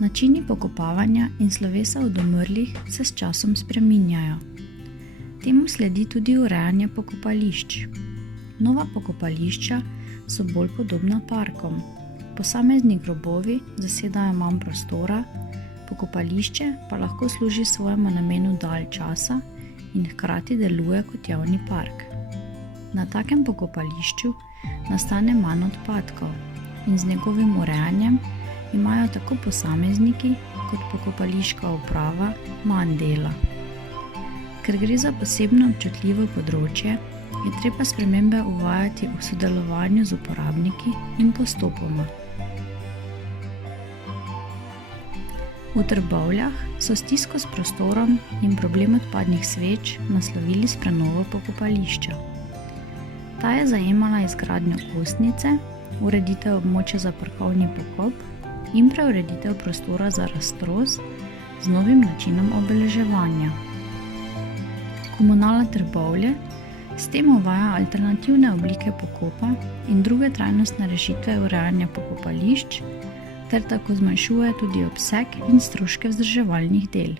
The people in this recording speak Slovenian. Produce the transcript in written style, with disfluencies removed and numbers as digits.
Načini pokopavanja in slovesa od umrlih se s časom spreminjajo. Temu sledi tudi urejanje pokopališč. Nova pokopališča so bolj podobna parkom. Posamezni grobovi zasedajo manj prostora, pokopališče pa lahko služi svojemu namenu dalj časa in hkrati deluje kot javni park. Na takem pokopališču nastane manj odpadkov in z njegovim urejanjem imajo tako posamezniki kot pokopališka uprava manj dela. Ker gre za posebno občutljivo področje, je treba spremembe uvajati v sodelovanju z uporabniki in postopoma. V Trbovljah so stisko s prostorom in problem odpadnih sveč naslovili s prenovo pokopališča. Ta je zajemala izgradnjo kostnice, ureditev območja za parkovni pokop in preureditev prostora za raztros z novim načinom obeleževanja. Komunala Trbovlje s tem uvaja alternativne oblike pokopa in druge trajnostne rešitve urejanja pokopališč ter tako zmanjšuje tudi obseg in stroške vzdrževalnih del.